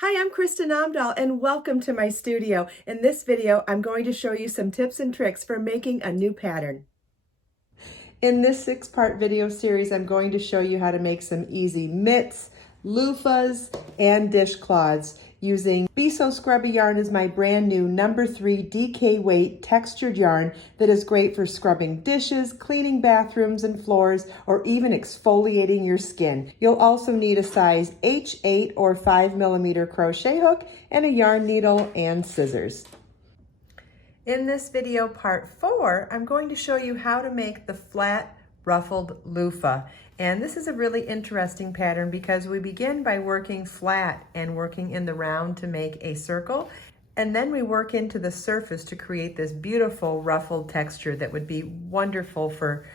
Hi, I'm Kristin Omdahl and welcome to my studio. In this video, I'm going to show you some tips and tricks for making a new pattern. In this 6-part video series, I'm going to show you how to make some easy mitts, loofahs, and dishcloths using Be So Scrubbi Yarn is my brand new number 3 DK weight textured yarn that is great for scrubbing dishes, cleaning bathrooms and floors, or even exfoliating your skin. You'll also need a size H8 or 5mm crochet hook and a yarn needle and scissors. In this video, part 4, I'm going to show you how to make the flat ruffled loofah. And this is a really interesting pattern because we begin by working flat and working in the round to make a circle. And then we work into the surface to create this beautiful ruffled texture that would be wonderful for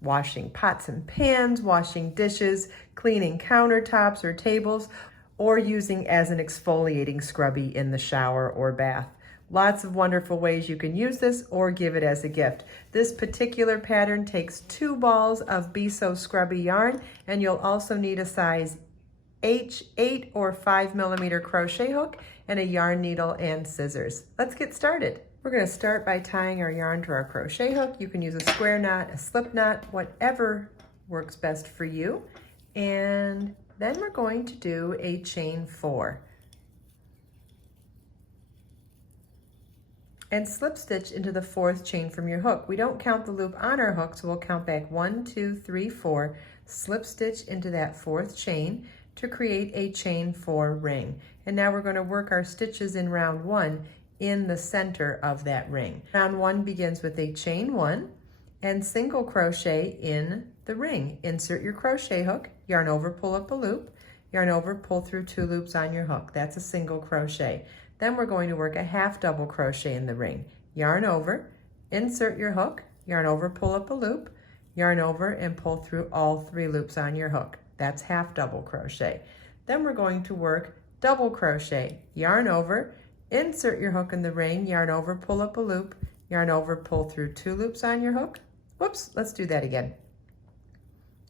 washing pots and pans, washing dishes, cleaning countertops or tables, or using as an exfoliating scrubby in the shower or bath. Lots of wonderful ways you can use this or give it as a gift. This particular pattern takes 2 balls of Be So Scrubbi yarn, and you'll also need a size H8 or 5mm crochet hook and a yarn needle and scissors. Let's get started. We're going to start by tying our yarn to our crochet hook. You can use a square knot, a slip knot, whatever works best for you. And then we're going to do a chain 4. And slip stitch into the 4th chain from your hook. We don't count the loop on our hook, so we'll count back 1, 2, 3, 4, slip stitch into that 4th chain to create a chain 4 ring. And now we're going to work our stitches in round 1 in the center of that ring. Round 1 begins with a chain 1 and single crochet in the ring. Insert your crochet hook, yarn over, pull up a loop, yarn over, pull through 2 loops on your hook. That's a single crochet. Then we're going to work a half double crochet in the ring. Yarn over, insert your hook, yarn over, pull up a loop, yarn over and pull through all 3 loops on your hook. That's half double crochet. Then we're going to work double crochet. Yarn over, insert your hook in the ring, yarn over, pull up a loop, yarn over, pull through 2 loops on your hook. Whoops, let's do that again.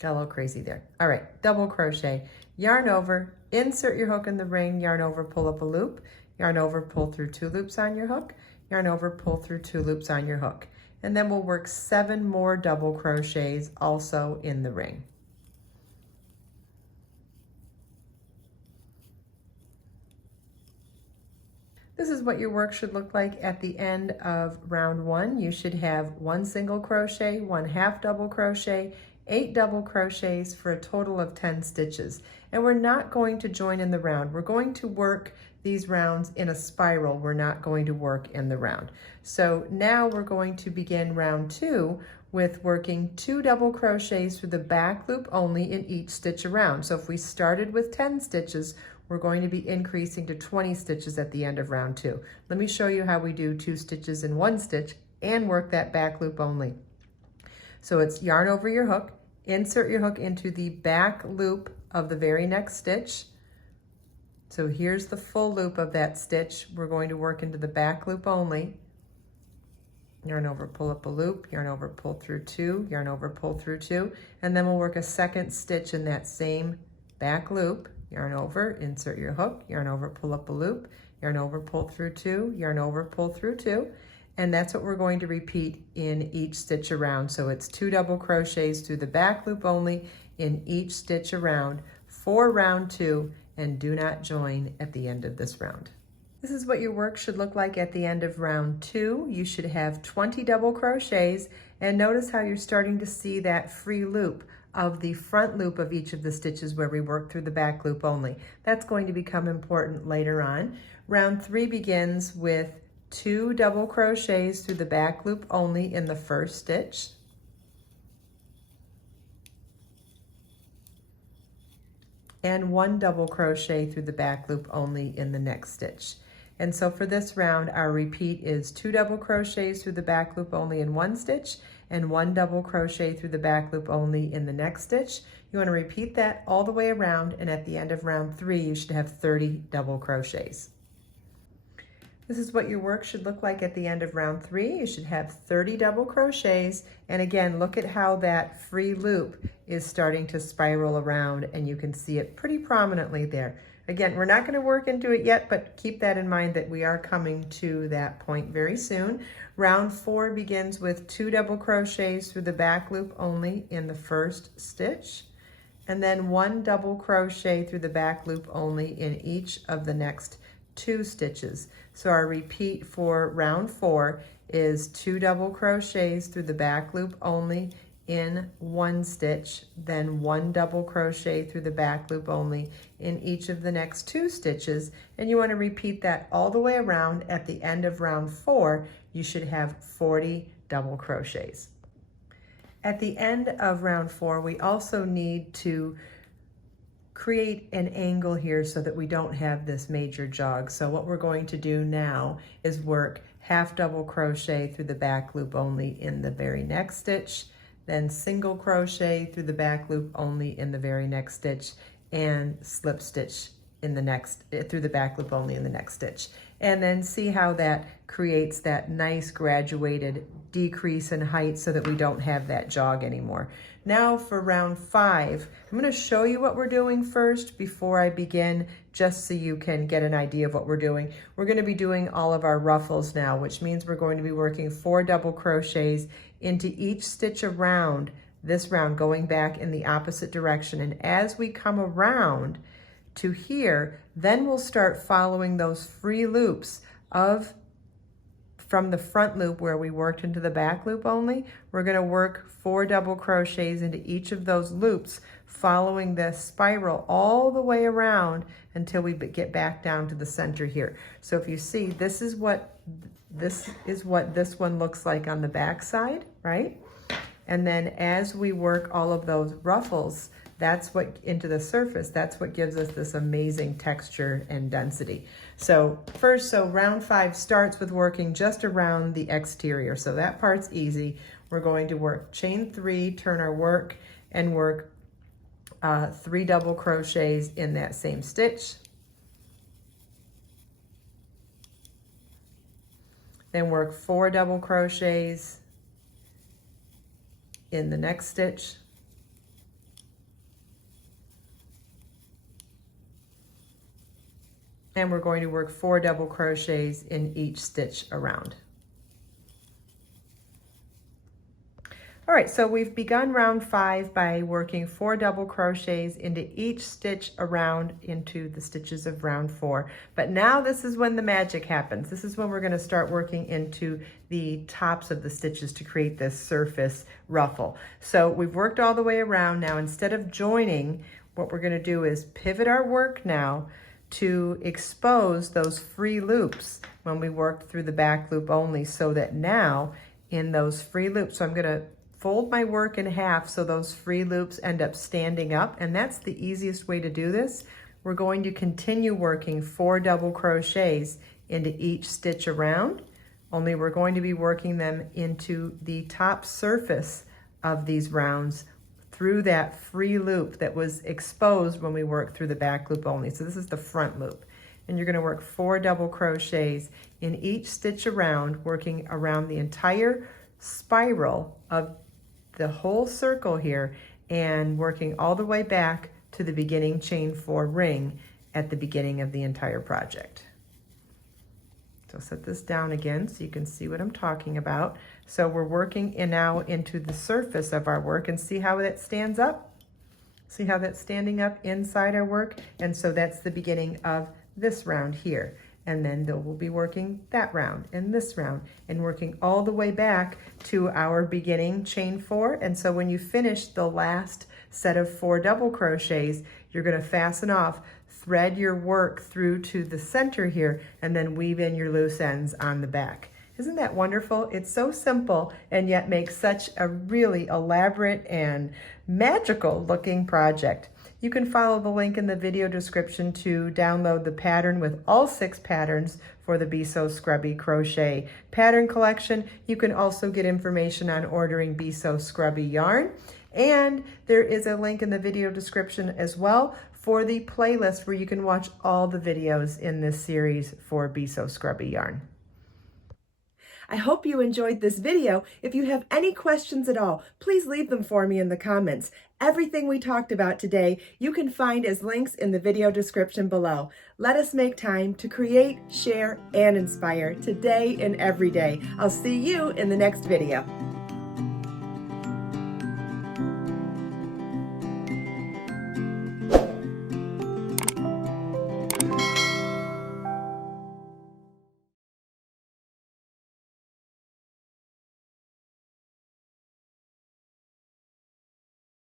Got a little crazy there. All right, double crochet. Yarn over, insert your hook in the ring, yarn over, pull up a loop, yarn over, pull through 2 loops on your hook, yarn over, pull through 2 loops on your hook. And then we'll work 7 more double crochets also in the ring. This is what your work should look like at the end of round 1. You should have 1 single crochet, 1 half double crochet, 8 double crochets for a total of 10 stitches. And we're not going to join in the round. We're going to work these rounds in a spiral. We're not going to work in the round. So now we're going to begin round 2 with working 2 double crochets through the back loop only in each stitch around. So if we started with 10 stitches, we're going to be increasing to 20 stitches at the end of round 2. Let me show you how we do 2 stitches in 1 stitch and work that back loop only. So it's yarn over your hook, insert your hook into the back loop of the very next stitch. So here's the full loop of that stitch. We're going to work into the back loop only. Yarn over, pull up a loop, yarn over, pull through 2, yarn over, pull through 2, and then we'll work a second stitch in that same back loop. Yarn over, insert your hook, yarn over, pull up a loop, yarn over, pull through 2, yarn over, pull through 2, and that's what we're going to repeat in each stitch around. So it's 2 double crochets through the back loop only in each stitch around for round 2, and do not join at the end of this round. This is what your work should look like at the end of round 2. You should have 20 double crochets, and notice how you're starting to see that free loop of the front loop of each of the stitches where we work through the back loop only. That's going to become important later on. Round 3 begins with 2 double crochets through the back loop only in the first stitch. And 1 double crochet through the back loop only in the next stitch. And so for this round, our repeat is 2 double crochets through the back loop only in 1 stitch and 1 double crochet through the back loop only in the next stitch. You want to repeat that all the way around, and at the end of round 3, you should have 30 double crochets. This is what your work should look like at the end of round 3. You should have 30 double crochets. And again, look at how that free loop is starting to spiral around, and you can see it pretty prominently there. Again, we're not going to work into it yet, but keep that in mind that we are coming to that point very soon. Round 4 begins with 2 double crochets through the back loop only in the first stitch, and then 1 double crochet through the back loop only in each of the next 2 stitches. So our repeat for round 4 is 2 double crochets through the back loop only in 1 stitch, then 1 double crochet through the back loop only in each of the next 2 stitches, and you want to repeat that all the way around. At the end of round 4, you should have 40 double crochets. At the end of round 4, we also need to create an angle here so that we don't have this major jog. So what we're going to do now is work half double crochet through the back loop only in the very next stitch, then single crochet through the back loop only in the very next stitch, and slip stitch in the next through the back loop only in the next stitch. And then see how that creates that nice graduated decrease in height so that we don't have that jog anymore. Now for round 5, I'm going to show you what we're doing first before I begin, just so you can get an idea of what we're doing. We're going to be doing all of our ruffles now, which means we're going to be working 4 double crochets into each stitch around this round, going back in the opposite direction. And as we come around to here, then we'll start following those free loops from the front loop where we worked into the back loop only. We're going to work 4 double crochets into each of those loops, following this spiral all the way around until we get back down to the center here. So if you see, this is what this one looks like on the back side, right? And then as we work all of those ruffles, that's what into the surface, that's what gives us this amazing texture and density. So first, round 5 starts with working just around the exterior. So that part's easy. We're going to work chain 3, turn our work, and work 3 double crochets in that same stitch. Then work 4 double crochets in the next stitch. And we're going to work 4 double crochets in each stitch around. All right, so we've begun round 5 by working 4 double crochets into each stitch around into the stitches of round 4. But now this is when the magic happens. This is when we're going to start working into the tops of the stitches to create this surface ruffle. So we've worked all the way around. Now instead of joining, what we're going to do is pivot our work now to expose those free loops when we worked through the back loop only, so that now in those free loops, so I'm going to fold my work in half so those free loops end up standing up, and that's the easiest way to do this. We're going to continue working 4 double crochets into each stitch around, only we're going to be working them into the top surface of these rounds through that free loop that was exposed when we worked through the back loop only. So this is the front loop. And you're going to work 4 double crochets in each stitch around, working around the entire spiral of the whole circle here, and working all the way back to the beginning chain 4 ring at the beginning of the entire project. So set this down again so you can see what I'm talking about. So we're working now into the surface of our work, and see how that stands up? See how that's standing up inside our work? And so that's the beginning of this round here. And then we'll be working that round and this round, and working all the way back to our beginning chain 4. And so when you finish the last set of 4 double crochets, you're going to fasten off, thread your work through to the center here, and then weave in your loose ends on the back. Isn't that wonderful? It's so simple and yet makes such a really elaborate and magical looking project. You can follow the link in the video description to download the pattern with all 6 patterns for the Be So Scrubbi Crochet pattern collection. You can also get information on ordering Be So Scrubbi Yarn. And there is a link in the video description as well for the playlist where you can watch all the videos in this series for Be So Scrubbi Yarn. I hope you enjoyed this video. If you have any questions at all, please leave them for me in the comments. Everything we talked about today, you can find as links in the video description below. Let us make time to create, share, and inspire today and every day. I'll see you in the next video.